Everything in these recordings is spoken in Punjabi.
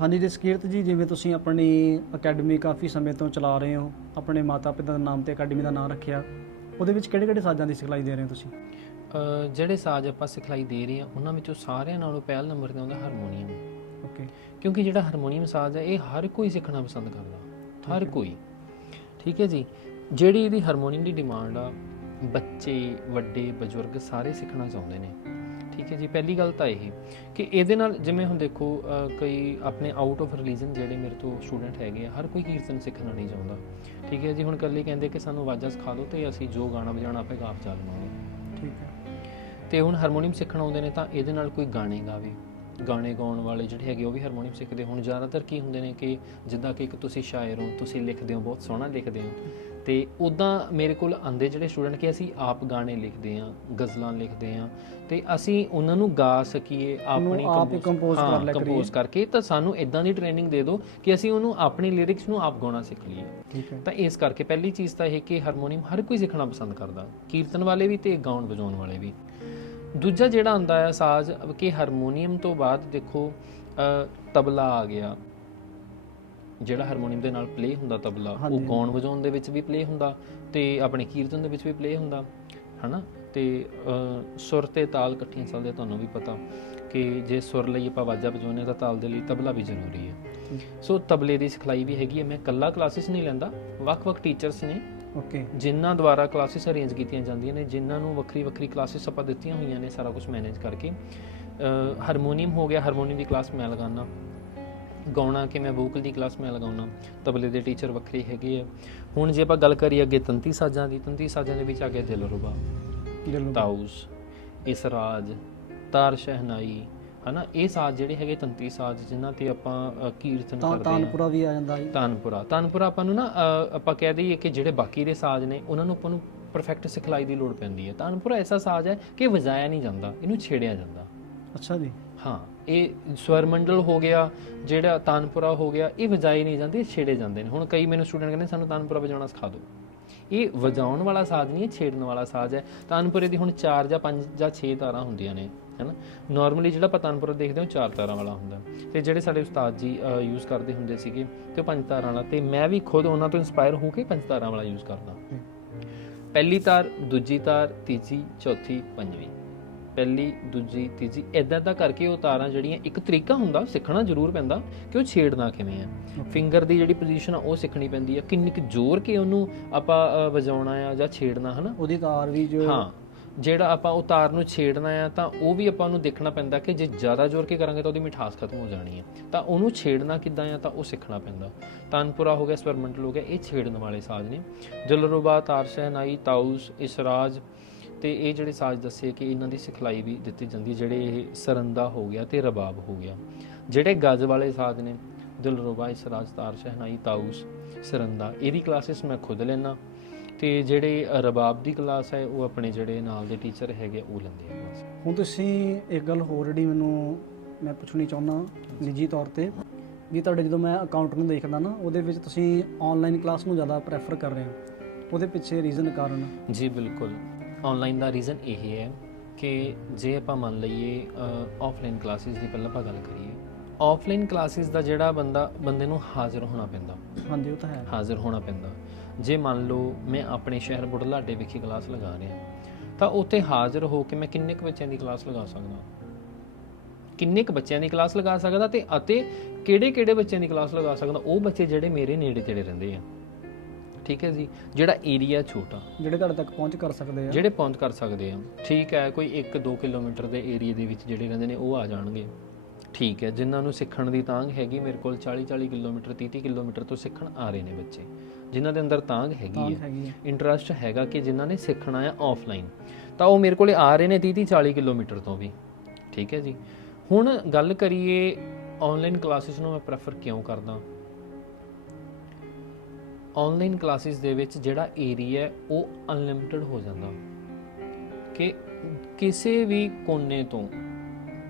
ਹਾਂਜੀ ਜਸਕੀਰਤ ਜੀ ਜਿਵੇਂ ਤੁਸੀਂ ਆਪਣੀ ਅਕੈਡਮੀ ਕਾਫੀ ਸਮੇਂ ਤੋਂ ਚਲਾ ਰਹੇ ਹੋ ਆਪਣੇ ਮਾਤਾ ਪਿਤਾ ਦੇ ਨਾਮ ਤੇ ਅਕੈਡਮੀ ਦਾ ਨਾਮ ਰੱਖਿਆ ਉਹਦੇ ਵਿੱਚ ਕਿਹੜੇ ਕਿਹੜੇ ਸਾਜ਼ਾਂ ਦੀ ਸਿਖਲਾਈ ਦੇ ਰਹੇ ਹੋ ਤੁਸੀਂ? ਜਿਹੜੇ ਸਾਜ਼ ਆਪਾਂ ਸਿਖਲਾਈ ਦੇ ਰਹੇ ਹਾਂ ਉਹਨਾਂ ਵਿੱਚੋਂ ਸਾਰਿਆਂ ਨਾਲੋਂ ਪਹਿਲ ਨੰਬਰ ਤੇ ਆਉਂਦਾ ਹਾਰਮੋਨੀਅਮ। ਓਕੇ। ਕਿਉਂਕਿ ਜਿਹੜਾ ਹਾਰਮੋਨੀਅਮ ਸਾਜ਼ ਹੈ ਇਹ ਹਰ ਕੋਈ ਸਿੱਖਣਾ ਪਸੰਦ ਕਰਦਾ ਹਰ ਕੋਈ। ਠੀਕ ਹੈ ਜੀ? ਜਿਹੜੀ ਇਹਦੀ ਹਾਰਮੋਨੀਅਮ ਦੀ ਡਿਮਾਂਡ ਆ ਬੱਚੇ ਵੱਡੇ ਬਜ਼ੁਰਗ ਸਾਰੇ ਸਿੱਖਣਾ ਚਾਹੁੰਦੇ ਨੇ। ਠੀਕ ਹੈ ਜੀ ਪਹਿਲੀ ਗੱਲ ਤਾਂ ਇਹ ਕਿ ਇਹਦੇ ਨਾਲ ਜਿਵੇਂ ਹੁਣ ਦੇਖੋ ਕਈ ਆਪਣੇ ਆਊਟ ਆਫ ਰਿਲੀਜਨ ਜਿਹੜੇ ਮੇਰੇ ਤੋਂ ਸਟੂਡੈਂਟ ਹੈਗੇ ਆ ਹਰ ਕੋਈ ਕੀਰਤਨ ਸਿੱਖਣਾ ਨਹੀਂ ਚਾਹੁੰਦਾ। ਠੀਕ ਹੈ ਜੀ ਹੁਣ ਕੱਲੇ ਕਹਿੰਦੇ ਕਿ ਸਾਨੂੰ ਆਵਾਜ਼ਾਂ ਸਿਖਾ ਦਿਓ ਤੇ ਅਸੀਂ ਜੋ ਗਾਣਾ ਵਜਾਉਣਾ ਆਪੇ ਗਾ ਵਜਾ ਲਵਾਂਗੇ ਠੀਕ ਹੈ। ਤੇ ਹੁਣ ਹਾਰਮੋਨੀਅਮ ਸਿੱਖਣ ਆਉਂਦੇ ਨੇ ਤਾਂ ਇਹਦੇ ਨਾਲ ਕੋਈ ਗਾਣੇ ਗਾਵੇ। ਗਾਣੇ ਗਾਉਣ ਵਾਲੇ ਜਿਹੜੇ ਹੈਗੇ ਉਹ ਵੀ ਹਾਰਮੋਨੀਅਮ ਸਿੱਖਦੇ। ਹੁਣ ਜ਼ਿਆਦਾਤਰ ਕੀ ਹੁੰਦੇ ਨੇ ਕਿ ਜਿੱਦਾਂ ਕਿ ਇੱਕ ਤੁਸੀਂ ਸ਼ਾਇਰ ਹੋ ਤੁਸੀਂ ਲਿਖਦੇ ਹੋ ਬਹੁਤ ਸੋਹਣਾ ਲਿਖਦੇ ਹੋ। ਤੇ ਉਦਾਂ ਮੇਰੇ ਕੋਲ ਆਂਦੇ ਜਿਹੜੇ ਸਟੂਡੈਂਟ ਕਿ ਅਸੀਂ ਆਪ ਗਾਣੇ ਲਿਖਦੇ ਹਾਂ ਗਜ਼ਲਾਂ ਲਿਖਦੇ ਹਾਂ ਤੇ ਅਸੀਂ ਉਹਨਾਂ ਨੂੰ ਗਾ ਸਕੀਏ ਆਪਣੀ compose ਕਰ। ਕੰਪੋਜ਼ ਕਰਕੇ ਤਾਂ ਸਾਨੂੰ ਇਦਾਂ ਦੀ ਟ੍ਰੇਨਿੰਗ ਦੇ ਦਿਓ ਕਿ ਅਸੀਂ ਉਹਨੂੰ ਆਪਣੀ ਲਿਰਿਕਸ ਨੂੰ ਆਪ ਗਾਉਣਾ ਸਿੱਖ ਲਈਏ। ਤਾਂ ਇਸ ਕਰਕੇ ਪਹਿਲੀ ਚੀਜ਼ ਤਾਂ ਇਹ ਕਿ ਹਾਰਮੋਨੀਅਮ ਹਰ ਕੋਈ ਸਿੱਖਣਾ ਪਸੰਦ ਕਰਦਾ ਕੀਰਤਨ ਵਾਲੇ ਵੀ ਤੇ ਗਾਉਣ ਵਜਾਉਣ ਵਾਲੇ ਵੀ। ਦੂਜਾ ਜਿਹੜਾ ਹੁੰਦਾ ਹੈ ਸਾਜ਼ ਕਿ ਹਾਰਮੋਨੀਅਮ ਤੋਂ ਬਾਅਦ ਦੇਖੋ ਤਬਲਾ ਆ ਗਿਆ ਜਿਹੜਾ ਹਾਰਮੋਨੀਅਮ ਦੇ ਨਾਲ ਪਲੇ ਹੁੰਦਾ ਤਬਲਾ ਉਹ। ਗਾਉਣ ਵਜਾਉਣ ਦੇ ਵਿੱਚ ਵੀ ਪਲੇ ਹੁੰਦਾ ਤੇ ਆਪਣੇ ਕੀਰਤਨ ਦੇ ਵਿੱਚ ਵੀ ਪਲੇ ਹੁੰਦਾ ਹਨਾ? ਤੇ ਸੁਰ ਤੇ ਤਾਲ ਇਕੱਠੀਆਂ ਚੱਲਦੇ ਤੁਹਾਨੂੰ ਵੀ ਪਤਾ ਕਿ ਜੇ ਸੁਰ ਲਈ ਆਪਾਂ ਵਾਜਾ ਵਜਾਉਂਦੇ ਹਾਂ ਤਾਂ ਤਾਲ ਦੇ ਲਈ ਤਬਲਾ ਵੀ ਜ਼ਰੂਰੀ ਹੈ। ਸੋ ਤਬਲੇ ਦੀ ਸਿਖਲਾਈ ਵੀ ਹੈਗੀ ਹੈ ਮੈਂ ਕੱਲਾ ਕਲਾਸਿਸ ਨਹੀਂ ਲੈਂਦਾ ਵੱਖ-ਵੱਖ ਟੀਚਰਸ ਨੇ ਓਕੇ ਜਿਨ੍ਹਾਂ ਦੁਆਰਾ ਕਲਾਸਿਸ ਅਰੇਂਜ ਕੀਤੀਆਂ ਜਾਂਦੀਆਂ ਨੇ ਜਿਨ੍ਹਾਂ ਨੂੰ ਵੱਖਰੀ ਵੱਖਰੀ ਕਲਾਸਿਸ ਆਪਾਂ ਦਿੱਤੀਆਂ ਹੋਈਆਂ ਨੇ ਸਾਰਾ ਕੁਝ ਮੈਨੇਜ ਕਰਕੇ। ਹਾਰਮੋਨੀਅਮ ਹੋ ਗਿਆ ਹਾਰਮੋਨੀਅਮ ਦੀ ਕਲਾਸ ਮੈਂ ਲਗਾਉਣਾ ਗਾਉਣਾ ਕਿ ਮੈਂ ਵੋਕਲ ਦੀ ਕਲਾਸ ਮੈਂ ਲਗਾਉਣਾ ਤਬਲੇ ਦੇ ਟੀਚਰ ਵੱਖਰੇ ਹੈਗੇ ਆ। ਹੁਣ ਜੇ ਆਪਾਂ ਗੱਲ ਕਰੀਏ ਅੱਗੇ ਤੰਤੀ ਸਾਜ਼ਾਂ ਦੀ ਤੰਤੀ ਸਾਜ਼ਾਂ ਦੇ ਵਿੱਚ ਆ ਗਿਆ ਦਿਲਰੂਬਾ ਦਿਲੋਂ ਤਾਊਸ ਇਸਰਾਜ ਤਾਰ ਸ਼ਹਿਨਾਈ ਹਨਾ ਇਹ ਸਾਜ਼ ਜਿਹੜੇ ਹੈਗੇ ਤੰਤੀ ਸਾਜ਼ ਜਿਨ੍ਹਾਂ ਤੇ ਆਪਾਂ ਕੀਰਤਨ ਕਰਦੇ ਹਾਂ ਤਾਨਪੁਰਾ ਵੀ ਆ ਜਾਂਦਾ ਜੀ। ਤਾਨਪੁਰਾ ਤਾਨਪੁਰਾ ਆਪਾਂ ਨੂੰ ਨਾ ਆਪਾਂ ਕਹਿ ਦਈਏ ਕਿ ਜਿਹੜੇ ਬਾਕੀ ਦੇ ਸਾਜ਼ ਨੇ ਉਹਨਾਂ ਨੂੰ ਆਪਾਂ ਨੂੰ ਪਰਫੈਕਟ ਸਿਖਲਾਈ ਦੀ ਲੋੜ ਪੈਂਦੀ ਹੈ। ਤਾਨਪੁਰਾ ਐਸਾ ਸਾਜ਼ ਹੈ ਕਿ ਵਜਾਇਆ ਨਹੀਂ ਜਾਂਦਾ ਇਹਨੂੰ ਛੇੜਿਆ ਜਾਂਦਾ। ਅੱਛਾ ਜੀ। ਹਾਂ। ਇਹ ਸਵਰ ਮੰਡਲ ਹੋ ਗਿਆ ਜਿਹੜਾ ਤਾਨਪੁਰਾ ਹੋ ਗਿਆ ਇਹ ਵਜਾਏ ਨਹੀਂ ਜਾਂਦੇ ਛੇੜੇ ਜਾਂਦੇ ਨੇ। ਹੁਣ ਕਈ ਮੈਨੂੰ ਸਟੂਡੈਂਟ ਕਹਿੰਦੇ ਸਾਨੂੰ ਤਾਨਪੁਰਾ ਵਜਾਉਣਾ ਸਿਖਾ ਦਿਓ। ਇਹ ਵਜਾਉਣ ਵਾਲਾ ਸਾਜ਼ ਨਹੀਂ ਇਹ ਛੇੜਨ ਵਾਲਾ ਸਾਜ਼ ਹੈ। ਤਾਨਪੁਰੇ ਦੀ ਹੁਣ 4 ਜਾਂ 5 ਜਾਂ 6 ਤਾਰਾਂ ਹੁੰਦੀਆਂ ਨੇ ਹੈਨਾ? ਨਾਰਮਲੀ ਜਿਹੜਾ ਆਪਾਂ ਤਾਨਪੁਰਾ ਦੇਖਦੇ ਹਾਂ 4 ਤਾਰਾਂ ਵਾਲਾ ਹੁੰਦਾ। ਤੇ ਜਿਹੜੇ ਸਾਡੇ ਉਸਤਾਦ ਜੀ ਯੂਜ਼ ਕਰਦੇ ਹੁੰਦੇ ਸੀਗੇ ਤੇ 5 ਤਾਰਾਂ ਵਾਲਾ। ਤੇ ਮੈਂ ਵੀ ਖੁਦ ਉਹਨਾਂ ਤੋਂ ਇਨਸਪਾਇਰ ਹੋ ਕੇ 5 ਤਾਰਾਂ ਵਾਲਾ ਯੂਜ਼ ਕਰਦਾ। ਪਹਿਲੀ ਤਾਰ ਦੂਜੀ ਤਾਰ ਤੀਜੀ ਚੌਥੀ ਪੰਜਵੀਂ। ਪਹਿਲੀ ਦੂਜੀ ਤੀਜੀ ਇਦਾਂ ਦਾ ਕਰਕੇ ਉਹ ਤਾਰਾਂ ਜਿਹੜੀਆਂ ਇੱਕ ਤਰੀਕਾ ਹੁੰਦਾ ਸਿੱਖਣਾ ਜ਼ਰੂਰ ਪੈਂਦਾ ਕਿ ਉਹ ਛੇੜਨਾ ਕਿਵੇਂ ਆ। ਫਿੰਗਰ ਦੀ ਜਿਹੜੀ ਪੋਜੀਸ਼ਨ ਆ ਉਹ ਸਿੱਖਣੀ ਪੈਂਦੀ ਆ। ਕਿੰਨੀ ਕੁ ਜ਼ੋਰ ਕੇ ਉਹਨੂੰ ਆਪਾਂ ਵਜਾਉਣਾ ਆ ਜਾਂ ਛੇੜਨਾ ਹਨਾ? ਉਹਦੀ ਤਾਰ ਵੀ ਜੋ ਹਾਂ। ਜਿਹੜਾ ਆਪਾਂ ਉਹ ਤਾਰ ਨੂੰ ਛੇੜਨਾ ਆ ਤਾਂ ਉਹ ਵੀ ਆਪਾਂ ਨੂੰ ਦੇਖਣਾ ਪੈਂਦਾ ਕਿ ਜੇ ਜ਼ਿਆਦਾ ਜ਼ੋਰ ਕੇ ਕਰਾਂਗੇ ਤਾਂ ਉਹਦੀ ਮਿਠਾਸ ਖਤਮ ਹੋ ਜਾਣੀ ਹੈ ਤਾਂ ਉਹਨੂੰ ਛੇੜਨਾ ਕਿੱਦਾਂ ਆ ਤਾਂ ਉਹ ਸਿੱਖਣਾ ਪੈਂਦਾ। ਤਾਨਪੁਰਾ ਹੋ ਗਿਆ ਸਵਰਮੰਡਲ ਹੋ ਗਿਆ ਇਹ ਛੇੜਨ ਵਾਲੇ ਸਾਜ਼ ਨੇ। ਦਿਲਰੂਬਾ ਤਾਰ ਸ਼ਹਿਨਾਈ ਤਾਊਸ ਇਸਰਾਜ ਤੇ ਇਹ ਜਿਹੜੇ ਸਾਜ਼ ਦੱਸੇ ਕਿ ਇਹਨਾਂ ਦੀ ਸਿਖਲਾਈ ਵੀ ਦਿੱਤੀ ਜਾਂਦੀ ਹੈ, ਜਿਹੜੇ ਇਹ ਸਰੰਦਾ ਹੋ ਗਿਆ ਤੇ ਰਬਾਬ ਹੋ ਗਿਆ। ਜਿਹੜੇ ਗੱਜ ਵਾਲੇ ਸਾਜ਼ ਨੇ ਦਿਲਰੂਬਾ ਇਸਰਾਜ ਤਾਰ ਸ਼ਹਿਨਾਈ ਤਾਊਸ ਸਰੰਦਾ ਇਹਦੀ ਕਲਾਸਿਸ ਮੈਂ ਖੁਦ ਲੈਣਾ ਤੇ ਜਿਹੜੇ ਰਬਾਬ ਦੀ ਕਲਾਸ ਹੈ ਉਹ ਆਪਣੇ ਜਿਹੜੇ ਨਾਲ ਦੇ ਟੀਚਰ ਹੈਗੇ ਉਹ ਲੈਂਦੇ ਆ ਹੁਣ ਤੁਸੀਂ ਇੱਕ ਗੱਲ ਹੋਰ ਜਿਹੜੀ ਮੈਨੂੰ ਮੈਂ ਪੁੱਛਣੀ ਚਾਹੁੰਦਾ ਨਿੱਜੀ ਤੌਰ ਤੇ ਵੀ ਤੁਹਾਡੇ ਜਦੋਂ ਮੈਂ ਅਕਾਊਂਟ ਨੂੰ ਦੇਖਦਾ ਨਾ ਉਹਦੇ ਵਿੱਚ ਤੁਸੀਂ ਆਨਲਾਈਨ ਕਲਾਸ ਨੂੰ ਜ਼ਿਆਦਾ ਪ੍ਰੈਫਰ ਕਰ ਰਹੇ ਹੋ। ਉਹਦੇ ਪਿੱਛੇ ਰੀਜ਼ਨ ਕਾਰਨ। ਜੀ ਬਿਲਕੁਲ। ਆਨਲਾਈਨ ਦਾ ਰੀਜ਼ਨ ਇਹ ਹੈ ਕਿ ਜੇ ਆਪਾਂ ਮੰਨ ਲਈਏ ਆਫਲਾਈਨ ਕਲਾਸਿਸ ਦੀ ਪਹਿਲਾਂ ਆਪਾਂ ਗੱਲ ਕਰੀਏ ਆਫਲਾਈਨ ਕਲਾਸਿਸ ਦਾ ਜਿਹੜਾ ਬੰਦਾ ਬੰਦੇ ਨੂੰ ਹਾਜ਼ਰ ਹੋਣਾ ਪੈਂਦਾ। ਹਾਂਜੀ ਉਹ ਤਾਂ ਹੈ। ਹਾਜ਼ਰ ਹੋਣਾ ਪੈਂਦਾ। ਜੇ ਮੰਨ ਲਓ ਮੈਂ ਆਪਣੇ ਸ਼ਹਿਰ ਬੁਢਲਾਡੇ ਵਿਖੇ ਕਲਾਸ ਲਗਾ ਰਿਹਾ ਤਾਂ ਉੱਥੇ ਹਾਜ਼ਰ ਹੋ ਕੇ ਮੈਂ ਕਿੰਨੇ ਕੁ ਬੱਚਿਆਂ ਦੀ ਕਲਾਸ ਲਗਾ ਸਕਦਾ? ਕਿੰਨੇ ਕੁ ਬੱਚਿਆਂ ਦੀ ਕਲਾਸ ਲਗਾ ਸਕਦਾ ਤੇ ਅਤੇ ਕਿਹੜੇ ਕਿਹੜੇ ਬੱਚਿਆਂ ਦੀ ਕਲਾਸ ਲਗਾ ਸਕਦਾ? ਉਹ ਬੱਚੇ ਜਿਹੜੇ ਮੇਰੇ ਨੇੜੇ ਤੇੜੇ ਰਹਿੰਦੇ ਆ। ਠੀਕ ਹੈ ਜੀ? ਜਿਹੜਾ ਏਰੀਆ ਛੋਟਾ। ਜਿਹੜੇ ਤੁਹਾਡੇ ਤੱਕ ਪਹੁੰਚ ਕਰ ਸਕਦੇ ਆ। ਜਿਹੜੇ ਪਹੁੰਚ ਕਰ ਸਕਦੇ ਆ। ਠੀਕ ਹੈ ਕੋਈ 1-2 ਕਿਲੋਮੀਟਰ ਦੇ ਏਰੀਆ ਦੇ ਵਿੱਚ ਜਿਹੜੇ ਰਹਿੰਦੇ ਨੇ ਉਹ ਆ ਜਾਣਗੇ। ਠੀਕ ਹੈ ਜਿਨ੍ਹਾਂ ਨੂੰ ਸਿੱਖਣ ਦੀ ਤਾਂਘ ਹੈਗੀ ਮੇਰੇ ਕੋਲ 40-40 ਕਿਲੋਮੀਟਰ 30-30 ਕਿਲੋਮੀਟਰ ਤੋਂ ਸਿੱਖਣ ਆ ਰਹੇ ਨੇ ਬੱਚੇ। ਜਿਨ੍ਹਾਂ ਦੇ ਅੰਦਰ ਤਾਂਘ ਤਾਂ ਹੈਗੀ ਹੈ। ਇੰਟਰਸਟ ਹੈਗਾ ਕਿ ਜਿਨ੍ਹਾਂ ਨੇ ਸਿੱਖਣਾ ਹੈ ਆਫਲਾਈਨ ਤਾਂ ਉਹ ਮੇਰੇ ਕੋਲੇ ਆ ਰਹੇ ਨੇ 30 40 ਕਿਲੋਮੀਟਰ ਤੋਂ ਵੀ। ਠੀਕ ਹੈ ਜੀ? ਹੁਣ ਗੱਲ ਕਰੀਏ ਆਨਲਾਈਨ ਕਲਾਸਿਸ ਨੂੰ ਮੈਂ ਪ੍ਰੈਫਰ ਕਿਉਂ ਕਰਦਾ? ਆਨਲਾਈਨ ਕਲਾਸਿਸ ਦੇ ਵਿੱਚ ਜਿਹੜਾ ਏਰੀਆ ਹੈ, ਉਹ ਅਨਲਿਮਿਟਿਡ ਹੋ ਜਾਂਦਾ। ਕਿ ਕਿਸੇ ਵੀ ਕੋਨੇ ਤੋਂ,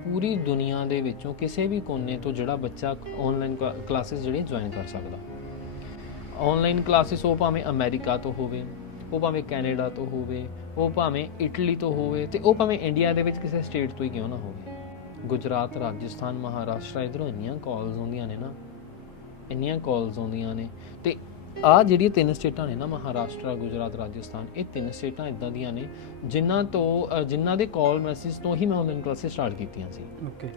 ਪੂਰੀ ਦੁਨੀਆ ਦੇ ਵਿੱਚੋਂ ਕਿਸੇ ਵੀ ਕੋਨੇ ਤੋਂ ਜਿਹੜਾ ਬੱਚਾ ਆਨਲਾਈਨ ਕਲਾਸਿਸ ਜਿਹੜੀ ਜੁਆਇਨ ਕਰ ਸਕਦਾ। ਆਨਲਾਈਨ ਕਲਾਸਿਸ ਉਹ ਭਾਵੇਂ ਅਮਰੀਕਾ ਤੋਂ ਹੋਵੇ, ਉਹ ਭਾਵੇਂ ਕੈਨੇਡਾ ਤੋਂ ਹੋਵੇ, ਉਹ ਭਾਵੇਂ ਇਟਲੀ ਤੋਂ ਹੋਵੇ ਤੇ ਉਹ ਭਾਵੇਂ ਇੰਡੀਆ ਦੇ ਵਿੱਚ ਕਿਸੇ ਸਟੇਟ ਤੋਂ ਹੀ ਕਿਉਂ ਨਾ ਹੋਵੇ। ਗੁਜਰਾਤ ਰਾਜਸਥਾਨ ਮਹਾਰਾਸ਼ਟਰ ਇਧਰੋਂ ਇੰਨੀਆਂ ਕਾਲਸ ਆਉਂਦੀਆਂ ਨੇ ਨਾ, ਇੰਨੀਆਂ ਕਾਲਸ ਆਉਂਦੀਆਂ ਨੇ ਤੇ ਆ ਜਿਹੜੀਆਂ ਤਿੰਨ ਸਟੇਟਾਂ ਨੇ ਨਾ ਮਹਾਰਾਸ਼ਟਰ ਗੁਜਰਾਤ ਰਾਜਸਥਾਨ ਇਹ ਤਿੰਨ ਸਟੇਟਾਂ ਇਦਾਂ ਦੀਆਂ ਨੇ ਜਿਨ੍ਹਾਂ ਤੋਂ ਜਿਨ੍ਹਾਂ ਦੇ ਕਾਲ ਮੈਸੇਜ ਤੋਂ ਹੀ ਮੈਂ ਆਨਲਾਈਨ ਕਲਾਸਿਸ ਸਟਾਰਟ ਕੀਤੀਆਂ ਸੀ। ਓਕੇ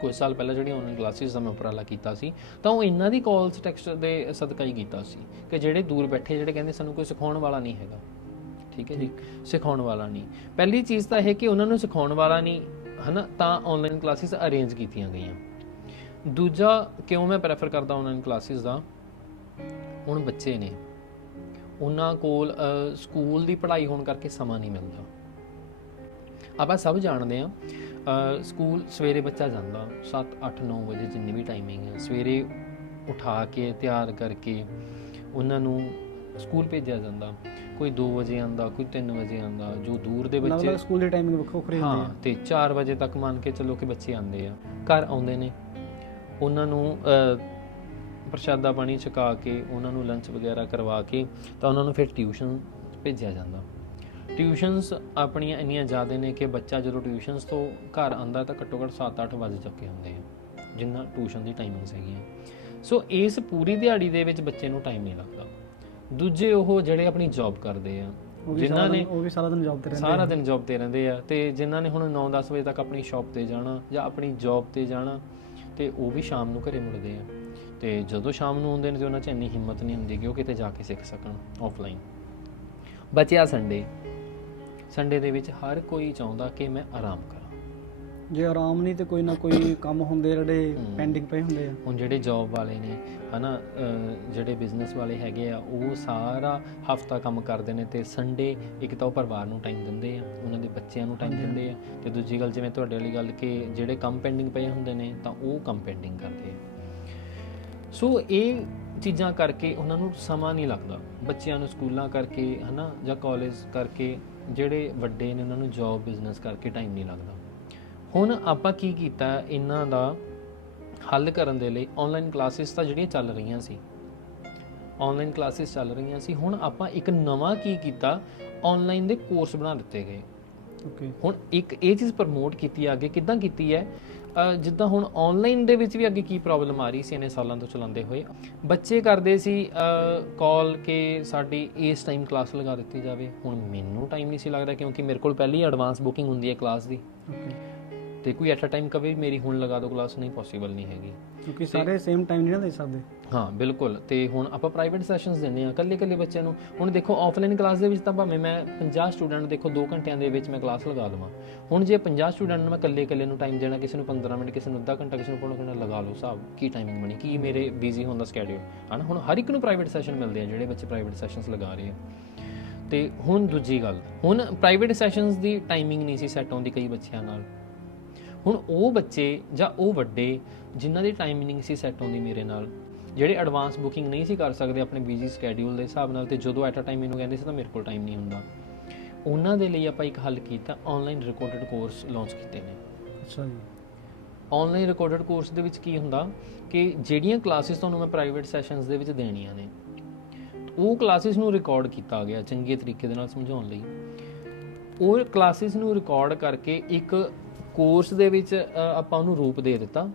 ਕੁਝ ਸਾਲ ਪਹਿਲਾਂ ਜਿਹੜੀਆਂ ਆਨਲਾਈਨ ਕਲਾਸਿਸ ਦਾ ਮੈਂ ਉਪਰਾਲਾ ਕੀਤਾ ਸੀ ਤਾਂ ਉਹ ਇਹਨਾਂ ਦੀ ਕਾਲਸ ਟੈਕਸਟ ਦੇ ਸਦਕਾ ਹੀ ਕੀਤਾ ਸੀ ਕਿ ਜਿਹੜੇ ਦੂਰ ਬੈਠੇ ਜਿਹੜੇ ਕਹਿੰਦੇ ਸਾਨੂੰ ਕੋਈ ਸਿਖਾਉਣ ਵਾਲਾ ਨਹੀਂ ਹੈਗਾ। ਠੀਕ ਹੈ ਜੀ? ਸਿਖਾਉਣ ਵਾਲਾ ਨਹੀਂ। ਪਹਿਲੀ ਚੀਜ਼ ਤਾਂ ਇਹ ਕਿ ਉਹਨਾਂ ਨੂੰ ਸਿਖਾਉਣ ਵਾਲਾ ਨਹੀਂ ਹਨਾ ਤਾਂ ਆਨਲਾਈਨ ਕਲਾਸਿਸ ਅਰੇਂਜ ਕੀਤੀਆਂ ਗਈਆਂ। ਦੂਜਾ ਕਿਉਂ ਮੈਂ ਪ੍ਰੈਫਰ ਕਰਦਾ ਆਨਲਾਈਨ ਕਲਾਸਿਸ ਦਾ? ਹੁਣ ਬੱਚੇ ਨੇ। ਉਹਨਾਂ ਕੋਲ ਸਕੂਲ ਦੀ ਪੜ੍ਹਾਈ ਹੋਣ ਕਰਕੇ ਸਮਾਂ ਨਹੀਂ ਮਿਲਦਾ। ਆਪਾਂ ਸਭ ਜਾਣਦੇ ਆ ਸਕੂਲ ਸਵੇਰੇ ਬੱਚਾ ਜਾਂਦਾ 7 8 9 ਵਜੇ ਜਿੰਨੀ ਵੀ ਟਾਈਮਿੰਗ ਹੈ ਸਵੇਰੇ ਉਠਾ ਕੇ ਤਿਆਰ ਕਰਕੇ ਉਹਨਾਂ ਨੂੰ ਸਕੂਲ ਭੇਜਿਆ ਜਾਂਦਾ। ਕੋਈ 2 ਵਜੇ ਆਂਦਾ ਕੋਈ 3 ਵਜੇ ਆਂਦਾ ਜੋ ਦੂਰ ਦੇ ਬੱਚੇ ਅਲੱਗ ਸਕੂਲ ਦੀ ਟਾਈਮਿੰਗ ਵੱਖੋ ਵੱਖਰੀ ਹੁੰਦੀ ਹਾਂ ਤੇ 4 ਵਜੇ ਤੱਕ ਮੰਨ ਕੇ ਚੱਲੋ ਕਿ ਬੱਚੇ ਆਉਂਦੇ ਆ। ਘਰ ਆਉਂਦੇ ਨੇ। ਉਹਨਾਂ ਨੂੰ ਪ੍ਰਸ਼ਾਦਾ ਪਾਣੀ ਛਕਾ ਕੇ ਉਹਨਾਂ ਨੂੰ ਲੰਚ ਵਗੈਰਾ ਕਰਵਾ ਕੇ ਤਾਂ ਉਹਨਾਂ ਨੂੰ ਫਿਰ ਟਿਊਸ਼ਨ ਭੇਜਿਆ ਜਾਂਦਾ। ਟਿਊਸ਼ਨਸ ਆਪਣੀਆਂ ਇੰਨੀਆਂ ਜ਼ਿਆਦਾ ਨੇ ਕਿ ਬੱਚਾ ਜਦੋਂ ਟਿਊਸ਼ਨਸ ਤੋਂ ਘਰ ਆਂਦਾ ਤਾਂ ਘੱਟੋ ਘੱਟ 7-8 ਵਜੇ ਚੁੱਕੇ ਹੁੰਦੇ ਆ ਜਿੰਨਾ ਟਿਊਸ਼ਨ ਦੀ ਟਾਈਮਿੰਗ ਹੈਗੀਆਂ ਸੋ ਇਸ ਪੂਰੀ ਦਿਹਾੜੀ ਦੇ ਵਿੱਚ ਬੱਚੇ ਨੂੰ ਟਾਈਮ ਨਹੀਂ ਲੱਗਦਾ। ਦੂਜੇ ਉਹ ਜਿਹੜੇ ਆਪਣੀ ਜੌਬ ਕਰਦੇ ਆ ਜਿਨ੍ਹਾਂ ਨੇ ਉਹ ਵੀ ਸਾਰਾ ਦਿਨ ਜੌਬ ਤੇ ਰਹਿੰਦੇ ਸਾਰਾ ਦਿਨ ਜੌਬ ਤੇ ਰਹਿੰਦੇ ਆ ਤੇ ਜਿਨ੍ਹਾਂ ਨੇ ਹੁਣ 9-10 ਵਜੇ ਤੱਕ ਆਪਣੀ ਸ਼ਾਪ ਤੇ ਜਾਣਾ ਜਾਂ ਆਪਣੀ ਜੌਬ ਤੇ ਜਾਣਾ ਤੇ ਉਹ ਵੀ ਸ਼ਾਮ ਨੂੰ ਘਰੇ ਮੁੜਦੇ ਆ। ਤੇ ਜਦੋਂ ਸ਼ਾਮ ਨੂੰ ਆਉਂਦੇ ਨੇ ਤੇ ਉਹਨਾਂ 'ਚ ਇੰਨੀ ਹਿੰਮਤ ਨਹੀਂ ਹੁੰਦੀ ਕਿ ਉਹ ਕਿਤੇ ਜਾ ਕੇ ਸਿੱਖ ਸਕਣ ਆਫਲਾਈਨ ਬਚਿਆ ਸੰਡੇ ਸੰਡੇ ਦੇ ਵਿੱਚ ਹਰ ਕੋਈ ਚਾਹੁੰਦਾ ਕਿ ਮੈਂ ਆਰਾਮ ਕਰਾਂ ਜੇ ਆਰਾਮ ਨਹੀਂ ਤੇ ਕੋਈ ਨਾ ਕੋਈ ਕੰਮ ਹੁੰਦੇ ਜਿਹੜੇ। ਪੈਂਡਿੰਗ ਪਏ ਹੁੰਦੇ ਆ ਹੁਣ ਜਿਹੜੇ ਜੌਬ ਵਾਲੇ ਨੇ ਹਨਾ ਜਿਹੜੇ ਬਿਜ਼ਨਸ ਵਾਲੇ ਹੈਗੇ ਆ ਉਹ ਸਾਰਾ ਹਫਤਾ ਕੰਮ ਕਰਦੇ ਨੇ ਤੇ ਸੰਡੇ ਇੱਕ ਤਾਂ ਉਹ ਪਰਿਵਾਰ ਨੂੰ ਟਾਈਮ ਦਿੰਦੇ ਆ ਉਹਨਾਂ ਦੇ ਬੱਚਿਆਂ ਨੂੰ ਟਾਈਮ। ਦਿੰਦੇ ਆ ਤੇ ਦੂਜੀ ਗੱਲ ਜਿਵੇਂ ਤੁਹਾਡੇ ਵਾਲੀ ਗੱਲ ਕਿ ਜਿਹੜੇ ਕੰਮ ਪੈਂਡਿੰਗ ਪਏ ਹੁੰਦੇ ਨੇ ਤਾਂ ਉਹ ਕੰਮ ਪੈਂਡਿੰਗ ਕਰਦੇ ਆ ਸੋ ਇਹ ਚੀਜ਼ਾਂ ਕਰਕੇ ਉਹਨਾਂ ਨੂੰ ਸਮਾਂ ਨਹੀਂ ਲੱਗਦਾ। ਬੱਚਿਆਂ ਨੂੰ ਸਕੂਲਾਂ ਕਰਕੇ ਹਨਾ ਜਾਂ ਕਾਲਜ ਕਰਕੇ ਜਿਹੜੇ ਵੱਡੇ ਨੇ ਉਹਨਾਂ ਨੂੰ ਜੌਬ ਬਿਜ਼ਨਸ ਕਰਕੇ ਟਾਈਮ ਨਹੀਂ ਲੱਗਦਾ। ਹੁਣ ਆਪਾਂ ਕੀ ਕੀਤਾ ਇਹਨਾਂ ਦਾ ਹੱਲ ਕਰਨ ਦੇ ਲਈ ਆਨਲਾਈਨ ਕਲਾਸਿਸ ਤਾਂ ਜਿਹੜੀਆਂ ਚੱਲ ਰਹੀਆਂ ਸੀ। ਆਨਲਾਈਨ ਕਲਾਸਿਸ ਚੱਲ ਰਹੀਆਂ ਸੀ। ਹੁਣ ਆਪਾਂ ਇੱਕ ਨਵਾਂ ਕੀ ਕੀਤਾ ਆਨਲਾਈਨ ਦੇ ਕੋਰਸ ਬਣਾ ਦਿੱਤੇ ਗਏ। ਓਕੇ ਹੁਣ ਇੱਕ ਇਹ ਚੀਜ਼ ਪ੍ਰਮੋਟ ਕੀਤੀ ਅੱਗੇ ਕਿੱਦਾਂ ਕੀਤੀ ਹੈ? ਜਿੱਦਾਂ ਹੁਣ ਆਨਲਾਈਨ ਦੇ ਵਿੱਚ ਵੀ ਅੱਗੇ ਕੀ ਪ੍ਰੋਬਲਮ ਆ ਰਹੀ ਸੀ ਇਹਨੇ ਸਾਲਾਂ ਤੋਂ ਚਲਾਉਂਦੇ ਹੋਏ? ਬੱਚੇ ਕਰਦੇ ਸੀ ਕਾਲ ਕਿ ਸਾਡੀ ਇਸ ਟਾਈਮ ਕਲਾਸ ਲਗਾ ਦਿੱਤੀ ਜਾਵੇ। ਹੁਣ ਮੈਨੂੰ ਟਾਈਮ ਨਹੀਂ ਸੀ ਲੱਗਦਾ ਕਿਉਂਕਿ ਮੇਰੇ ਕੋਲ ਪਹਿਲੀ ਐਡਵਾਂਸ ਬੁਕਿੰਗ ਹੁੰਦੀ ਹੈ ਕਲਾਸ ਦੀ। ਤੇ ਕੋਈ ਐਟ ਅ ਟਾਈਮ ਕਵੇ ਮੇਰੀ ਹੁਣ ਲਗਾ ਦਿਓ ਕਲਾਸ ਨਹੀਂ ਪੋਸੀਬਲ ਨਹੀਂ ਹੈਗੀ। ਕਿਉਂਕਿ ਸਾਰੇ ਸੇਮ ਟਾਈਮ ਨਹੀਂ ਨਾ ਦੇ ਸਕਦੇ। ਹਾਂ ਬਿਲਕੁਲ। ਤੇ ਹੁਣ ਆਪਾਂ ਪ੍ਰਾਈਵੇਟ ਸੈਸ਼ਨਸ ਦਿੰਦੇ ਆ ਕੱਲੇ ਕੱਲੇ ਬੱਚਿਆਂ ਨੂੰ। ਹੁਣ ਦੇਖੋ ਆਫਲਾਈਨ ਕਲਾਸ ਦੇ ਵਿੱਚ ਤਾਂ ਭਾਵੇਂ ਮੈਂ 50 ਸਟੂਡੈਂਟ ਦੇਖੋ 2 ਘੰਟਿਆਂ ਦੇ ਵਿੱਚ ਮੈਂ ਕਲਾਸ ਲਗਾ ਦਵਾਂ। ਹੁਣ ਜੇ 50 ਸਟੂਡੈਂਟ ਨੂੰ ਮੈਂ ਕੱਲੇ ਕੱਲੇ ਨੂੰ ਟਾਈਮ ਦੇਣਾ ਕਿਸੇ ਨੂੰ 15 ਮਿੰਟ ਕਿਸੇ ਨੂੰ ਅੱਧਾ ਘੰਟਾ ਕਿਸੇ ਨੂੰ ਪੌਣਾ ਘੰਟਾ ਲਗਾ ਲਓ ਹਿਸਾਬ ਕੀ ਟਾਈਮਿੰਗ ਬਣੀ ਕੀ ਮੇਰੇ ਬਿਜ਼ੀ ਹੋਣ ਦਾ ਸਕੇਡਿਊਲ ਹਨਾ? ਹੁਣ ਹਰ ਇੱਕ ਨੂੰ ਪ੍ਰਾਈਵੇਟ ਸੈਸ਼ਨ ਮਿਲਦੇ ਆ ਜਿਹੜੇ ਬੱਚੇ ਪ੍ਰਾਈਵੇਟ ਸੈਸ਼ਨਸ ਲਗਾ ਰਹੇ ਆ। ਤੇ ਹੁਣ ਦੂਜੀ ਗੱਲ ਹੁਣ ਪ੍ਰਾਈਵੇਟ ਸੈਸ਼ਨਸ ਦੀ ਟਾਈਮਿੰਗ ਨਹੀਂ ਸੀ ਸੈੱਟ ਆਉਂਦੀ ਕਈ ਬੱਚਿਆਂ ਨਾਲ। ਹੁਣ ਉਹ ਬੱਚੇ ਜਾਂ ਉਹ ਵੱਡੇ ਜਿਨ੍ਹਾਂ ਦੀ ਟਾਈਮਿੰਗ ਸੀ ਸੈੱਟ ਆਉਂਦੀ ਮੇਰੇ ਨਾਲ ਜਿਹੜੇ ਐਡਵਾਂਸ ਬੁਕਿੰਗ ਨਹੀਂ ਸੀ ਕਰ ਸਕਦੇ ਆਪਣੇ ਬਿਜ਼ੀ ਸਕੇਡਿਊਲ ਦੇ ਹਿਸਾਬ ਨਾਲ ਤੇ ਜਦੋਂ ਐਟ ਅ ਟਾਈਮ ਮੈਨੂੰ ਕਹਿੰਦੇ ਸੀ ਤਾਂ ਮੇਰੇ ਕੋਲ ਟਾਈਮ ਨਹੀਂ ਹੁੰਦਾ। ਉਹਨਾਂ ਦੇ ਲਈ ਆਪਾਂ ਇੱਕ ਹੱਲ ਕੀਤਾ ਆਨਲਾਈਨ ਰਿਕਾਰਡਡ ਕੋਰਸ ਲਾਂਚ ਕੀਤੇ ਨੇ। ਅੱਛਾ ਜੀ। ਆਨਲਾਈਨ ਰਿਕਾਰਡਡ ਕੋਰਸ ਦੇ ਵਿੱਚ ਕੀ ਹੁੰਦਾ ਕਿ ਜਿਹੜੀਆਂ ਕਲਾਸਿਸ ਤੁਹਾਨੂੰ ਮੈਂ ਪ੍ਰਾਈਵੇਟ ਸੈਸ਼ਨਸ ਦੇ ਵਿੱਚ ਦੇਣੀਆਂ ਨੇ ਉਹ ਕਲਾਸਿਸ ਨੂੰ ਰਿਕਾਰਡ ਕੀਤਾ ਗਿਆ ਚੰਗੇ ਤਰੀਕੇ ਦੇ ਨਾਲ ਸਮਝਾਉਣ ਲਈ। ਉਹ ਕਲਾਸਿਸ ਨੂੰ ਰਿਕਾਰਡ ਕਰਕੇ ਇੱਕ ਕੋਰਸ ਦੇ ਵਿੱਚ ਆਪਾਂ ਉਹਨੂੰ ਰੂਪ ਦੇ ਦਿੱਤਾ।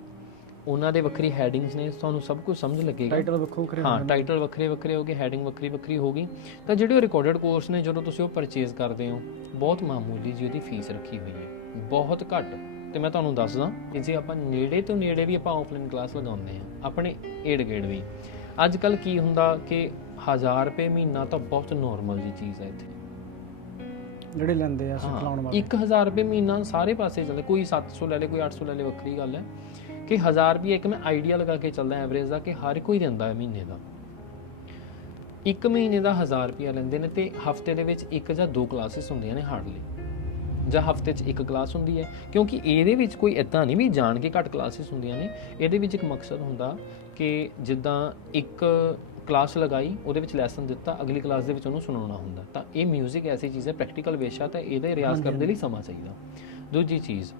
ਉਹਨਾਂ ਦੇ ਵੱਖਰੀ ਹੈਡਿੰਗਸ ਨੇ ਤੁਹਾਨੂੰ ਸਭ ਕੁਝ ਸਮਝ ਲੱਗੇਗਾ। ਟਾਈਟਲ ਵੱਖੋ ਵੱਖਰੇ ਹਾਂ। ਟਾਈਟਲ ਵੱਖਰੇ ਵੱਖਰੇ ਹੋ ਗਏ ਹੈਡਿੰਗ ਵੱਖਰੀ ਵੱਖਰੀ ਹੋ ਗਈ ਤਾਂ ਜਿਹੜੇ ਉਹ ਰਿਕਾਰਡਡ ਕੋਰਸ ਨੇ ਜਦੋਂ ਤੁਸੀਂ ਉਹ ਪਰਚੇਜ਼ ਕਰਦੇ ਹੋ ਬਹੁਤ ਮਾਮੂਲੀ ਜੀ ਉਹਦੀ ਫੀਸ ਰੱਖੀ ਹੋਈ ਹੈ। ਬਹੁਤ ਘੱਟ। ਤੇ ਮੈਂ ਤੁਹਾਨੂੰ ਦੱਸਦਾ ਕਿ ਜੇ ਆਪਾਂ ਨੇੜੇ ਤੋਂ ਨੇੜੇ ਵੀ ਆਪਾਂ ਆਫਲਾਈਨ ਕਲਾਸ ਲਗਾਉਂਦੇ ਆ ਆਪਣੇ ਏਡ ਗੇੜ ਵੀ ਅੱਜ ਕੱਲ ਕੀ ਹੁੰਦਾ ਕਿ 1000 ਰੁਪਏ ਮਹੀਨਾ ਤਾਂ ਬਹੁਤ ਨਾਰਮਲ ਜੀ ਚੀਜ਼ ਹੈ ਇੱਥੇ। ਜਿਹੜੇ ਲੈਂਦੇ ਆ ਸਿਖਾਉਣ ਹਾਂ। ਵਾਲੇ। 1000 ਰੁਪਏ ਮਹੀਨਾ ਸਾਰੇ ਪਾਸੇ ਚੱਲਦਾ ਕੋਈ 700 ਲੈ ਲੇ ਕੋਈ 800 ਲੈ ਲੇ ਵੱਖਰੀ ਗੱਲ ਹੈ। ਕਿ 1000 ਰੁਪਏ ਇੱਕ ਮੈਂ ਆਈਡੀਆ ਲਗਾ ਕੇ ਚੱਲਦਾ ਐਵਰੇਜ ਦਾ ਕਿ ਹਰ ਕੋਈ ਦਿੰਦਾ ਹੈ ਮਹੀਨੇ ਦਾ। ਇੱਕ ਮਹੀਨੇ ਦਾ 1000 ਰੁਪਏ ਲੈਂਦੇ ਨੇ ਤੇ ਹਫ਼ਤੇ ਦੇ ਵਿੱਚ ਇੱਕ ਜਾਂ ਦੋ ਕਲਾਸਿਸ ਹੁੰਦੀਆਂ ਨੇ ਹਾਰਡਲੀ। ਜਾਂ ਹਫ਼ਤੇ 'ਚ ਇੱਕ ਕਲਾਸ ਹੁੰਦੀ ਹੈ ਕਿਉਂਕਿ ਇਹਦੇ ਵਿੱਚ ਕੋਈ ਇਦਾਂ ਨਹੀਂ ਵੀ ਜਾਣ ਕੇ ਘੱਟ ਕਲਾਸਿਸ ਹੁੰਦੀਆਂ ਨੇ। ਇਹਦੇ ਵਿੱਚ ਇੱਕ ਮਕਸਦ ਹੁੰਦਾ ਕਿ ਜਿੱਦਾਂ ਇੱਕ ਕਲਾਸ ਲਗਾਈ ਉਹਦੇ ਵਿੱਚ ਲੈਸਨ ਦਿੱਤਾ ਅਗਲੀ ਕਲਾਸ ਦੇ ਵਿੱਚ ਉਹਨੂੰ ਸੁਣਾਉਣਾ ਹੁੰਦਾ। ਤਾਂ ਇਹ 뮤직 ਐਸੀ ਚੀਜ਼ ਹੈ ਪ੍ਰੈਕਟੀਕਲ ਵੇਸ਼ਾ ਤਾਂ ਇਹਦੇ ਰਿਆਜ਼ ਕਰਨ ਦੇ ਲਈ ਸਮਾਂ ਚਾਹੀਦਾ। ਦੂਜੀ ਚੀਜ਼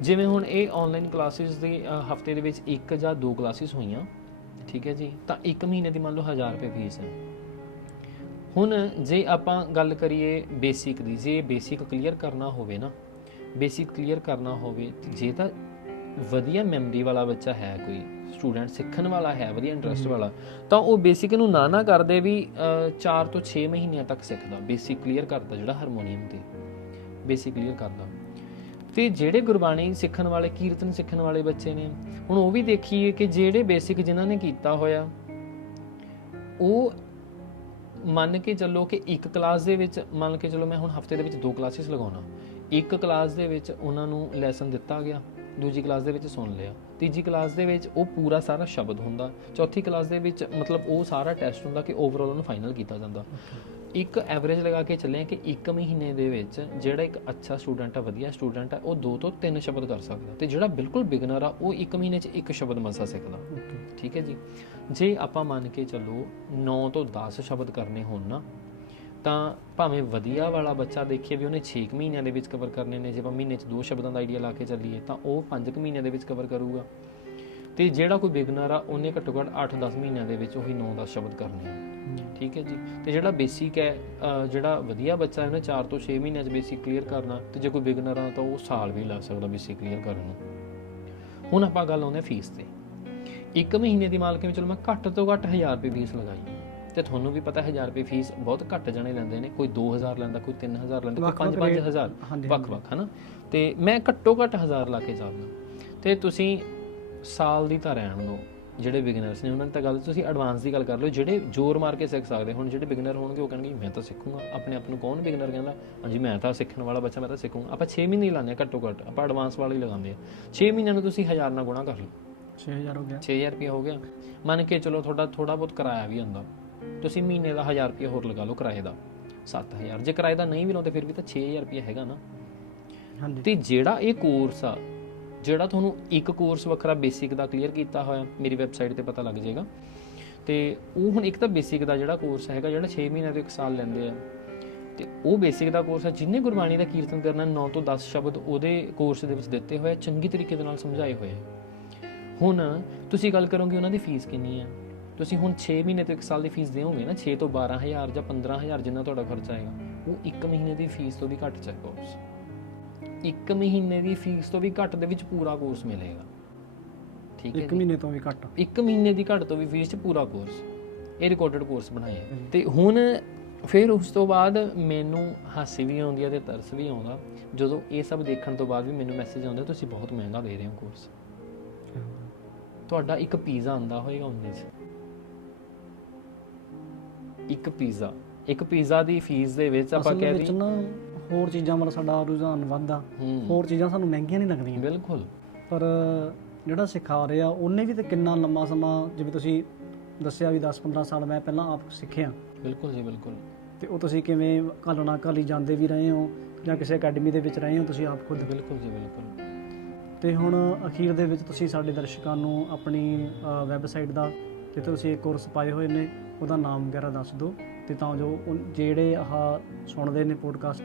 ਜਿਵੇਂ ਹੁਣ ਇਹ ਆਨਲਾਈਨ ਕਲਾਸਿਸ ਦੀ ਹਫ਼ਤੇ ਦੇ ਵਿੱਚ ਇੱਕ ਜਾਂ ਦੋ ਕਲਾਸਿਸ ਹੋਈਆਂ ਠੀਕ ਹੈ ਜੀ ਤਾਂ ਇੱਕ ਮਹੀਨੇ ਦੀ ਮੰਨ ਲਓ 1000 ਰੁਪਏ ਫੀਸ ਹੈ। ਹੁਣ ਜੇ ਆਪਾਂ ਗੱਲ ਕਰੀਏ ਬੇਸਿਕ ਦੀ ਜੇ ਬੇਸਿਕ ਕਲੀਅਰ ਕਰਨਾ ਹੋਵੇ ਨਾ ਬੇਸਿਕ ਕਲੀਅਰ ਕਰਨਾ ਹੋਵੇ ਜੇ ਤਾਂ ਵਧੀਆ ਮੈਮਰੀ ਵਾਲਾ ਬੱਚਾ ਹੈ ਕੋਈ ਸਟੂਡੈਂਟ ਸਿੱਖਣ ਵਾਲਾ ਹੈ ਵਧੀਆ ਇੰਟਰਸਟ ਵਾਲਾ ਤਾਂ ਉਹ ਬੇਸਿਕ ਨੂੰ ਨਾ ਨਾ ਕਰਦੇ ਵੀ 4 ਤੋਂ 6 ਮਹੀਨਿਆਂ ਤੱਕ ਸਿੱਖਦਾ। ਬੇਸਿਕ ਕਲੀਅਰ ਕਰਦਾ ਜਿਹੜਾ ਹਾਰਮੋਨੀਅਮ ਤੇ। ਬੇਸਿਕ ਕਲੀਅਰ ਕਰਦਾ। ਤੇ ਜਿਹੜੇ ਗੁਰਬਾਣੀ ਸਿੱਖਣ ਵਾਲੇ ਕੀਰਤਨ ਸਿੱਖਣ ਵਾਲੇ ਬੱਚੇ ਨੇ ਹੁਣ ਉਹ ਵੀ ਦੇਖੀਏ ਕਿ ਜਿਹੜੇ ਬੇਸਿਕ ਜਿਨ੍ਹਾਂ ਨੇ ਕੀਤਾ ਹੋਇਆ ਉਹ ਮੰਨ ਕੇ ਚੱਲੋ ਕਿ ਇੱਕ ਕਲਾਸ ਦੇ ਵਿੱਚ ਮੰਨ ਕੇ ਚੱਲੋ ਮੈਂ ਹੁਣ ਹਫ਼ਤੇ ਦੇ ਵਿੱਚ ਦੋ ਕਲਾਸਿਸ ਲਗਾਉਣਾ। ਇੱਕ ਕਲਾਸ ਦੇ ਵਿੱਚ ਉਹਨਾਂ ਨੂੰ ਲੈਸਨ ਦਿੱਤਾ ਗਿਆ। ਦੂਜੀ ਕਲਾਸ ਦੇ ਵਿੱਚ ਸੁਣ ਲਿਆ। ਤੀਜੀ ਕਲਾਸ ਦੇ ਵਿੱਚ ਉਹ ਪੂਰਾ ਸਾਰਾ ਸ਼ਬਦ ਹੁੰਦਾ। ਚੌਥੀ ਕਲਾਸ ਦੇ ਵਿੱਚ ਮਤਲਬ ਉਹ ਸਾਰਾ ਟੈਸਟ ਹੁੰਦਾ ਕਿ ਓਵਰਆਲ ਉਹਨੂੰ ਫਾਈਨਲ ਕੀਤਾ ਜਾਂਦਾ। ਇੱਕ ਐਵਰੇਜ ਲਗਾ ਕੇ ਚੱਲੇ ਕਿ ਇੱਕ ਮਹੀਨੇ ਦੇ ਵਿੱਚ ਜਿਹੜਾ ਇੱਕ ਅੱਛਾ ਸਟੂਡੈਂਟ ਆ ਵਧੀਆ ਸਟੂਡੈਂਟ ਆ ਉਹ ਦੋ ਤੋਂ ਤਿੰਨ ਸ਼ਬਦ ਕਰ ਸਕਦਾ। ਤੇ ਜਿਹੜਾ ਬਿਲਕੁਲ ਬਿਗਨਰ ਆ ਉਹ ਇੱਕ ਮਹੀਨੇ 'ਚ ਇੱਕ ਸ਼ਬਦ ਮਸਾ ਸਿੱਖਦਾ। ਠੀਕ ਹੈ ਜੀ? ਜੇ ਆਪਾਂ ਮੰਨ ਕੇ ਚੱਲੋ 9 ਤੋਂ 10 ਸ਼ਬਦ ਕਰਨੇ ਹੋਣ ਨਾ ਤਾਂ ਭਾਵੇਂ ਵਧੀਆ ਵਾਲਾ ਬੱਚਾ ਦੇਖੀਏ ਵੀ ਉਹਨੇ 6 ਮਹੀਨਿਆਂ ਦੇ ਵਿੱਚ ਕਵਰ ਕਰਨੇ ਨੇ, ਜੇ ਆਪਾਂ ਮਹੀਨੇ 'ਚ ਦੋ ਸ਼ਬਦਾਂ ਦਾ ਆਈਡੀਆ ਲਾ ਕੇ ਚੱਲੀਏ, ਤਾਂ ਉਹ 5 ਮਹੀਨਿਆਂ ਦੇ ਵਿੱਚ ਕਵਰ ਕਰੂਗਾ। ਤੇ ਜਿਹੜਾ ਕੋਈ ਬਿਗਨਰ ਆ, ਉਹਨੇ ਘੱਟੋ ਘੱਟ 8-10 ਮਹੀਨਿਆਂ ਦੇ ਵਿੱਚ ਉਹੀ 9-10 ਸ਼ਬਦ ਕਰਨੇ ਆ। ਠੀਕ ਹੈ ਜੀ? ਤੇ ਜਿਹੜਾ ਬੇਸਿਕ ਹੈ ਜਿਹੜਾ ਵਧੀਆ ਬੱਚਾ ਹੈ ਉਹਨੇ 4 ਤੋਂ 6 ਮਹੀਨਿਆਂ 'ਚ ਬੇਸਿਕ ਕਲੀਅਰ ਕਰਨਾ, ਤੇ ਜੇ ਕੋਈ ਬਿਗਨਰ ਆ ਤਾਂ ਉਹ ਸਾਲ ਵੀ ਲੱਗ ਸਕਦਾ ਬੇਸਿਕ ਕਲੀਅਰ ਕਰਨ ਨੂੰ। ਹੁਣ ਆਪਾਂ ਗੱਲ ਆਉਂਦੇ ਫੀਸ ਤੇ। ਇੱਕ ਮਹੀਨੇ ਦੀ ਮਾਲਕ ਵਿੱਚ ਚਲੋ ਮੈਂ ਘੱਟ ਤੋਂ ਘੱਟ 1000 ਰੁਪਏ ਫੀਸ ਲਗਾਈ। ਤੇ ਤੁਹਾਨੂੰ ਵੀ ਪਤਾ 1000 ਰੁਪਏ ਫੀਸ ਬਹੁਤ ਘੱਟ ਜਣੇ ਲੈਂਦੇ ਨੇ। ਕੋਈ 2000 ਲੈਂਦਾ ਕੋਈ 3000 ਲੈਂਦਾ ਕੋਈ ਵੱਖ-ਵੱਖ 5-5000 ਹਾਂਜੀ, ਵੱਖ-ਵੱਖ ਹਨਾ? ਤੇ ਮੈਂ ਘੱਟੋ ਘੱਟ 1000 ਲਾ ਕੇ ਚੱਲਦਾ ਤੇ ਤੁਸੀਂ ਸਾਲ ਦੀ ਤਾਂ ਰਹਿਣ ਦਿਓ ਜਿਹੜੇ ਬਿਗਨਰਸ ਨੇ। ਉਹਨਾਂ ਦੀ ਤਾਂ ਗੱਲ ਤੁਸੀਂ ਐਡਵਾਂਸ ਦੀ ਗੱਲ ਕਰ ਲਓ। ਜਿਹੜੇ ਜ਼ੋਰ ਮਾਰ ਕੇ ਸਿੱਖ ਸਕਦੇ ਹੁਣ ਜਿਹੜੇ ਬਿਗਨਰ ਹੋਣਗੇ ਉਹ ਕਹਿਣਗੇ ਮੈਂ ਤਾਂ ਸਿੱਖੂੰਗਾ। ਆਪਣੇ ਆਪ ਨੂੰ ਕੌਣ ਬਿਗਨਰ ਕਹਿੰਦਾ? ਹਾਂਜੀ ਮੈਂ ਤਾਂ ਸਿੱਖਣ ਵਾਲਾ ਬੱਚਾ ਮੈਂ ਤਾਂ ਸਿੱਖੂੰਗਾ। ਆਪਾਂ 6 ਮਹੀਨੇ ਲਾਉਂਦੇ ਹਾਂ ਘੱਟੋ ਘੱਟ। ਆਪਾਂ ਐਡਵਾਂਸ ਵਾਲੇ ਲਗਾਉਂਦੇ ਆ 6 ਮਹੀਨਿਆਂ ਨੂੰ ਤੁਸੀਂ 1000 ਨਾਲ ਗੁਣਾ ਕਰ ਲਓ। 6000 ਹੋ ਗਿਆ। 6000 ਰੁਪਏ ਹੋ ਗਿਆ। ਮੰਨ ਕੇ ਚਲੋ ਤੁਹਾਡਾ ਥੋੜਾ ਬਹੁਤ ਕਿਰਾਇਆ ਵੀ ਆਉਂਦਾ ਤੁਸੀਂ ਮਹੀਨੇ ਦਾ 1000 ਰੁਪਏ ਹੋਰ ਲਗਾ ਲਓ ਕਿਰਾਏ ਦਾ। 7000 ਜੇ ਕਿਰਾਏ ਦਾ ਨਹੀਂ ਵੀ ਲਾਉਂਦੇ ਫਿਰ ਵੀ ਤਾਂ 6000 ਰੁਪਏ ਹੈਗਾ ਨਾ। ਹਾਂਜੀ। ਤੇ ਜਿਹੜਾ ਇਹ ਕੋਰਸ ਆ ਜਿਹੜਾ ਤੁਹਾਨੂੰ ਇੱਕ ਕੋਰਸ ਵੱਖਰਾ ਬੇਸਿਕ ਦਾ ਕਲੀਅਰ ਕੀਤਾ ਹੋਇਆ ਮੇਰੀ ਵੈਬਸਾਈਟ ਤੇ ਪਤਾ ਲੱਗ ਜਾਏਗਾ। ਤੇ ਉਹ ਹੁਣ ਇੱਕ ਤਾਂ ਬੇਸਿਕ ਦਾ ਜਿਹੜਾ ਕੋਰਸ ਹੈਗਾ ਜਿਹੜਾ 6 ਮਹੀਨਿਆਂ ਤੋਂ 1 ਸਾਲ ਲੈਂਦੇ ਆ। ਤੇ ਉਹ ਬੇਸਿਕ ਦਾ ਕੋਰਸ ਹੈ ਜਿੰਨੇ ਗੁਰਬਾਣੀ ਦਾ ਕੀਰਤਨ ਕਰਨਾ 9 ਤੋਂ 10 ਸ਼ਬਦ ਉਹਦੇ ਕੋਰਸ ਦੇ ਵਿੱਚ ਦਿੱਤੇ ਹੋਏ ਚੰਗੀ ਤਰੀਕੇ ਦੇ ਨਾਲ ਸਮਝਾਏ ਹੋਏ। ਹੁਣ ਤੁਸੀਂ ਗੱਲ ਕਰੋਗੇ ਉਹਨਾਂ ਦੀ ਫੀਸ ਕਿੰਨੀ ਹੈ ਤੁਸੀਂ ਹੁਣ 6 ਮਹੀਨੇ ਤੋਂ 1 ਸਾਲ ਦੀ ਫੀਸ ਦਿਓਗੇ ਨਾ 6 ਤੋਂ 12000 ਜਾਂ 15000 ਜਿੰਨਾ ਤੁਹਾਡਾ ਖਰਚਾ ਆਏਗਾ ਉਹ 1 ਮਹੀਨੇ ਦੀ ਫੀਸ ਤੋਂ ਵੀ ਘੱਟ ਚ ਕੋਰਸ ਇੱਕ ਮਹੀਨੇ ਦੀ ਫੀਸ ਤੋਂ ਵੀ ਘੱਟ ਦੇ ਵਿੱਚ ਪੂਰਾ ਕੋਰਸ ਮਿਲੇਗਾ। ਠੀਕ ਹੈ ਇੱਕ ਜੀ? ਮਹੀਨੇ ਤੋਂ ਵੀ ਘੱਟ। ਇੱਕ ਮਹੀਨੇ ਦੀ ਘੱਟ ਤੋਂ ਵੀ ਫੀਸ ਚ ਪੂਰਾ ਕੋਰਸ ਇਹ ਰਿਕਾਰਡਡ ਕੋਰਸ ਬਣਾਇਆ ਹੈ। ਤੇ ਹੁਣ ਫਿਰ ਉਸ ਤੋਂ ਬਾਅਦ ਮੈਨੂੰ ਹਾਸੀ ਵੀ ਆਉਂਦੀ ਹੈ ਤੇ ਤਰਸ ਵੀ ਆਉਂਦਾ। ਜਦੋਂ ਇਹ ਸਭ ਦੇਖਣ ਤੋਂ ਬਾਅਦ ਵੀ ਮੈਨੂੰ ਮੈਸੇਜ ਆਉਂਦਾ ਤੁਸੀਂ ਬਹੁਤ ਮਹਿੰਗਾ ਦੇ ਰਹੇ ਹੋ ਕੋਰਸ ਤੁਹਾਡਾ ਇੱਕ ਪੀਜ਼ਾ ਆਂਦਾ ਹੋਏਗਾ ਉਹਨੇ ਚ। ਇੱਕ ਪੀਜ਼ਾ। ਇੱਕ ਪੀਜ਼ਾ ਦੀ ਫੀਸ ਦੇ ਵਿੱਚ ਆਪਾਂ ਕਹਿ ਦਈਏ ਨਾ ਹੋਰ ਚੀਜ਼ਾਂ ਵੱਲ ਸਾਡਾ ਰੁਝਾਨ ਵੱਧਦਾ। ਹੋਰ ਚੀਜ਼ਾਂ ਸਾਨੂੰ ਮਹਿੰਗੀਆਂ ਨਹੀਂ ਲੱਗਦੀਆਂ। ਬਿਲਕੁਲ। ਪਰ ਜਿਹੜਾ ਸਿਖਾ ਰਿਹਾ ਉਹਨੇ ਵੀ ਤੇ ਕਿੰਨਾ ਲੰਮਾ ਸਮਾਂ ਜਿਵੇਂ ਤੁਸੀਂ ਦੱਸਿਆ ਵੀ 10-15 ਸਾਲ ਮੈਂ ਪਹਿਲਾਂ ਆਪ ਸਿੱਖਿਆ। ਬਿਲਕੁਲ ਜੀ ਬਿਲਕੁਲ। ਤੇ ਉਹ ਤੁਸੀਂ ਕਿਵੇਂ ਘਾਲਣਾ ਘਾਲੀ ਜਾਂਦੇ ਵੀ ਰਹੇ ਹੋ ਜਾਂ ਕਿਸੇ ਅਕੈਡਮੀ ਦੇ ਵਿੱਚ ਰਹੇ ਹੋ ਤੁਸੀਂ ਆਪ ਖੁਦ? ਬਿਲਕੁਲ ਜੀ ਬਿਲਕੁਲ। ਤੇ ਹੁਣ ਅਖੀਰ ਦੇ ਵਿੱਚ ਤੁਸੀਂ ਸਾਡੇ ਦਰਸ਼ਕਾਂ ਨੂੰ ਆਪਣੀ ਵੈਬਸਾਈਟ ਦਾ ਜਿੱਥੇ ਤੁਸੀਂ ਕੋਰਸ ਪਾਏ ਹੋਏ ਨੇ ਉਹਦਾ ਨਾਮ ਵਗੈਰਾ ਦੱਸ ਦਿਓ ਤੇ ਤਾਂ ਜੋ ਉਨ- ਜਿਹੜੇ ਆਹ ਸੁਣਦੇ ਨੇ ਪੋਡਕਾਸਟ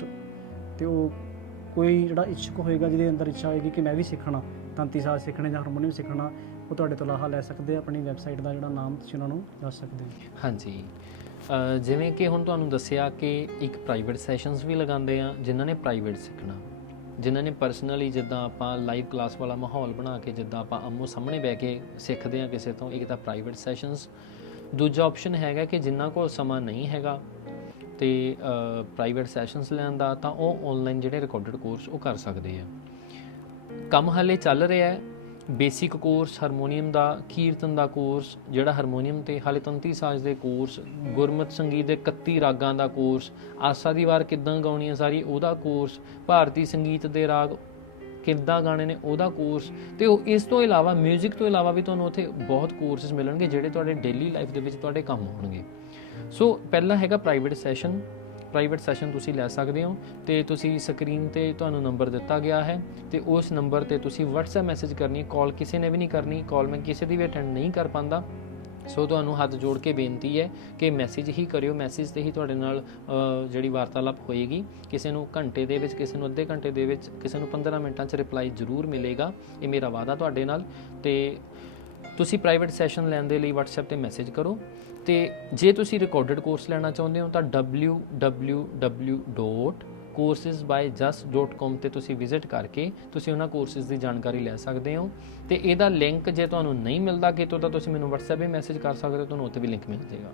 ਤੇ ਉਹ ਕੋਈ ਜਿਹੜਾ ਇੱਛੁਕ ਹੋਏਗਾ, ਜਿਹਦੇ ਅੰਦਰ ਇੱਛਾ ਹੋਏਗੀ ਕਿ ਮੈਂ ਵੀ ਸਿੱਖਣਾ, ਤੰਤੀ ਸਾਜ਼ ਸਿੱਖਣੇ ਜਾਂ ਹਾਰਮੋਨੀਅਮ ਸਿੱਖਣਾ, ਉਹ ਤੁਹਾਡੇ ਤੋਂ ਲਾਹਾ ਲੈ ਸਕਦੇ ਆ, ਆਪਣੀ ਵੈਬਸਾਈਟ ਦਾ ਜਿਹੜਾ ਨਾਮ ਤੁਸੀਂ ਉਹਨਾਂ ਨੂੰ ਦੱਸ ਸਕਦੇ ਹੋ। ਹਾਂਜੀ। ਜਿਵੇਂ ਕਿ ਹੁਣ ਤੁਹਾਨੂੰ ਦੱਸਿਆ ਕਿ ਇੱਕ ਪ੍ਰਾਈਵੇਟ ਸੈਸ਼ਨਸ ਵੀ ਲਗਾਉਂਦੇ ਆ, ਜਿਨ੍ਹਾਂ ਨੇ ਪ੍ਰਾਈਵੇਟ ਸਿੱਖਣਾ। ਜਿਨ੍ਹਾਂ ਨੇ ਪਰਸਨਲੀ ਜਿੱਦਾਂ ਆਪਾਂ ਲਾਈਵ ਕਲਾਸ ਵਾਲਾ ਮਾਹੌਲ ਬਣਾ ਕੇ, ਜਿੱਦਾਂ ਆਪਾਂ ਆਮੋ ਸਾਹਮਣੇ ਬਹਿ ਕੇ ਸਿੱਖਦੇ ਆ ਕਿਸੇ ਤੋਂ, ਇੱਕ ਤਾਂ ਪ੍ਰਾਈਵੇਟ ਸੈਸ਼ਨਸ ਦੂਜਾ ਆਪਸ਼ਨ ਹੈਗਾ ਕਿ ਜਿਨ੍ਹਾਂ ਕੋਲ ਸਮਾਂ ਨਹੀਂ ਹੈਗਾ ਤੇ ਪ੍ਰਾਈਵੇਟ ਸੈਸ਼ਨਸ ਲੈਣ ਦਾ, ਤਾਂ ਉਹ ਆਨਲਾਈਨ ਜਿਹੜੇ ਰਿਕਾਰਡਡ ਕੋਰਸ ਉਹ ਕਰ ਸਕਦੇ ਆ। ਕੰਮ ਹਾਲੇ ਚੱਲ ਰਿਹਾ ਹੈ। ਬੇਸਿਕ ਕੋਰਸ ਹਾਰਮੋਨੀਅਮ ਦਾ, ਕੀਰਤਨ ਦਾ ਕੋਰਸ ਜਿਹੜਾ ਹਾਰਮੋਨੀਅਮ ਤੇ ਹਾਲੇ ਤੰਤੀ ਸਾਜ਼ ਦੇ ਕੋਰਸ ਗੁਰਮਤ ਸੰਗੀਤ ਦੇ 31 ਰਾਗਾਂ ਦਾ ਕੋਰਸ ਆਸਾ ਦੀ ਵਾਰ ਕਿਦਾਂ ਗਾਉਣੀ ਹੈ ਸਾਰੀ, ਉਹਦਾ ਕੋਰਸ ਭਾਰਤੀ ਸੰਗੀਤ ਦੇ ਰਾਗ ਕਿੱਦਾਂ ਗਾਣੇ ਨੇ, ਉਹਦਾ ਕੋਰਸ ਤੇ ਉਹ ਇਸ ਤੋਂ ਇਲਾਵਾ 뮤직 ਤੋਂ ਇਲਾਵਾ ਵੀ ਤੁਹਾਨੂੰ ਉੱਥੇ ਬਹੁਤ ਕੋਰਸਸ ਮਿਲਣਗੇ ਜਿਹੜੇ ਤੁਹਾਡੇ ਡੇਲੀ ਲਾਈਫ ਦੇ ਵਿੱਚ ਤੁਹਾਡੇ ਕੰਮ ਆਉਣਗੇ। ਸੋ ਪਹਿਲਾ ਹੈਗਾ ਪ੍ਰਾਈਵੇਟ ਸੈਸ਼ਨ ਪ੍ਰਾਈਵੇਟ ਸੈਸ਼ਨ ਤੁਸੀਂ ਲੈ ਸਕਦੇ ਹੋ ਤੇ ਤੁਸੀਂ ਸਕਰੀਨ ਤੇ ਤੁਹਾਨੂੰ ਨੰਬਰ ਦਿੱਤਾ ਗਿਆ ਹੈ ਤੇ ਉਸ ਨੰਬਰ ਤੇ ਤੁਸੀਂ WhatsApp ਮੈਸੇਜ ਕਰਨੀ ਕਾਲ ਕਿਸੇ ਨੇ ਵੀ ਨਹੀਂ ਕਰਨੀ ਕਾਲ ਮੈਂ ਕਿਸੇ ਦੀ ਵੀ ਅਟੈਂਡ ਨਹੀਂ ਕਰ ਪਾਉਂਦਾ ਸੋ ਤੁਹਾਨੂੰ ਹੱਥ ਜੋੜ ਕੇ ਬੇਨਤੀ ਹੈ ਕਿ ਮੈਸੇਜ ਹੀ ਕਰਿਓ ਮੈਸੇਜ ਤੇ ਹੀ ਤੁਹਾਡੇ ਨਾਲ ਜਿਹੜੀ ਵਾਰਤਾਲਾਪ ਹੋਏਗੀ। ਕਿਸੇ ਨੂੰ ਘੰਟੇ ਦੇ ਵਿੱਚ, ਕਿਸੇ ਨੂੰ ਅੱਧੇ ਘੰਟੇ ਦੇ ਵਿੱਚ, ਕਿਸੇ ਨੂੰ 15 ਮਿੰਟਾਂ 'ਚ ਰਿਪਲਾਈ ਜ਼ਰੂਰ ਮਿਲੇਗਾ। ਇਹ ਮੇਰਾ ਵਾਅਦਾ ਤੁਹਾਡੇ ਨਾਲ। ਤੇ ਤੁਸੀਂ ਪ੍ਰਾਈਵੇਟ ਸੈਸ਼ਨ ਲੈਣ ਦੇ ਲਈ WhatsApp ਤੇ ਮੈਸੇਜ ਕਰੋ। ਤੇ ਜੇ ਤੁਸੀਂ ਰਿਕਾਰਡਡ ਕੋਰਸ ਲੈਣਾ ਚਾਹੁੰਦੇ ਹੋ ਤਾਂ coursesbyjust.com ਤੇ ਤੁਸੀਂ ਵਿਜ਼ਿਟ ਕਰਕੇ ਤੁਸੀਂ ਉਹਨਾਂ ਕੋਰਸਿਸ ਦੀ ਜਾਣਕਾਰੀ ਲੈ ਸਕਦੇ ਹੋ। ਤੇ ਇਹਦਾ ਲਿੰਕ ਜੇ ਤੁਹਾਨੂੰ ਨਹੀਂ ਮਿਲਦਾ ਕਿਤੋਂ, ਤਾਂ ਤੁਸੀਂ ਮੈਨੂੰ WhatsApp 'ਤੇ ਮੈਸੇਜ ਕਰ ਸਕਦੇ ਹੋ, ਤੁਹਾਨੂੰ ਉੱਥੇ ਵੀ ਲਿੰਕ ਮਿਲ ਜਾਏਗਾ।